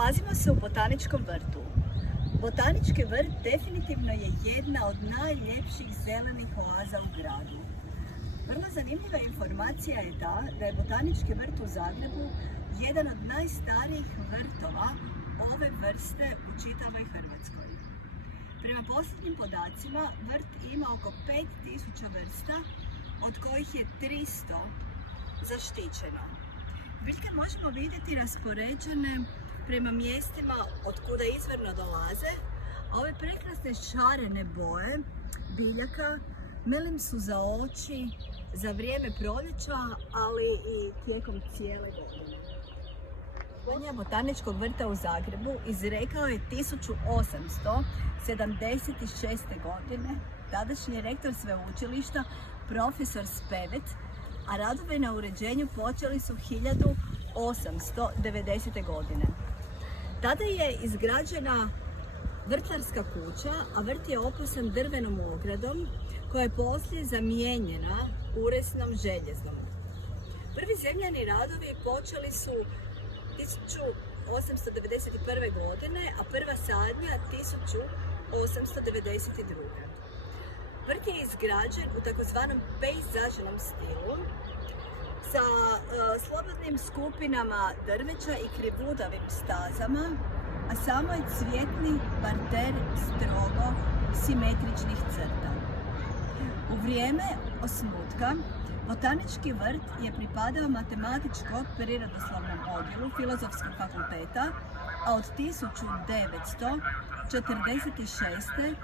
Nalazimo se u Botaničkom vrtu. Botanički vrt definitivno je jedna od najljepših zelenih oaza u gradu. Vrlo zanimljiva informacija je ta da je Botanički vrt u Zagrebu jedan od najstarijih vrtova ove vrste u čitavoj Hrvatskoj. Prema posljednjim podacima, vrt ima oko 5000 vrsta, od kojih je 300 zaštićeno. Biljke možemo vidjeti raspoređene prema mjestima od kuda izvorno dolaze, a ove prekrasne šarene boje biljaka milim su za oči za vrijeme proljeća, ali i tijekom cijele godine. Osnivanje Botaničkog vrta u Zagrebu izrekao je 1876. godine tadašnji rektor sveučilišta profesor Spevec, a radovi na uređenju počeli su 1890. godine. Tada je izgrađena vrtlarska kuća, a vrt je opasan drvenom ogradom koja je poslije zamijenjena uresnom željezom. Prvi zemljani radovi počeli su 1891. godine, a prva sadnja 1892. Vrt je izgrađen u takozvanom pejzažnom stilu sa slobodnim skupinama drveća i krivudavim stazama, a samo je cvjetni parter strogo simetričnih crta. U vrijeme osnutka Botanički vrt je pripadao matematičko-prirodoslovnom odjelu Filozofskog fakulteta, a od 1946.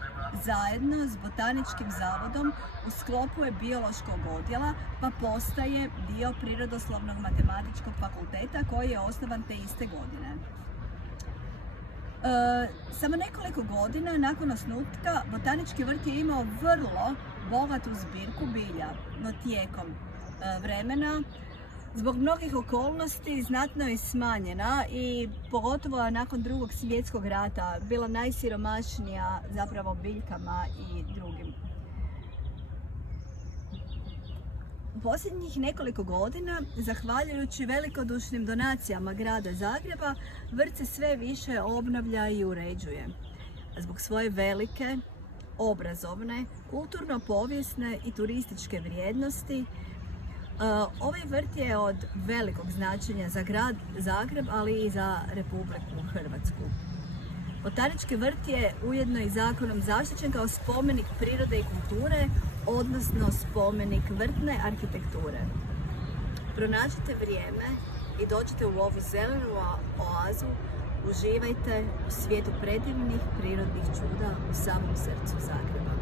zajedno s Botaničkim zavodom u sklopu je biološkog odjela, pa postaje dio Prirodoslovnog matematičkog fakulteta koji je osnovan te iste godine. Samo nekoliko godina nakon osnutka Botanički vrt je imao vrlo bogatu zbirku bilja, no tijekom vremena zbog mnogih okolnosti znatno je smanjena i pogotovo nakon Drugog svjetskog rata bila najsiromašnija zapravo biljkama i drugim. U posljednjih nekoliko godina, zahvaljujući velikodušnim donacijama grada Zagreba, vrt se sve više obnavlja i uređuje. Zbog svoje velike, obrazovne, kulturno-povijesne i turističke vrijednosti, ovaj vrt je od velikog značenja za grad Zagreb, ali i za Republiku Hrvatsku. Botanički vrt je ujedno i zakonom zaštićen kao spomenik prirode i kulture, odnosno spomenik vrtne arhitekture. Pronađite vrijeme i dođite u ovu zelenu oazu, uživajte u svijetu predivnih prirodnih čuda u samom srcu Zagreba.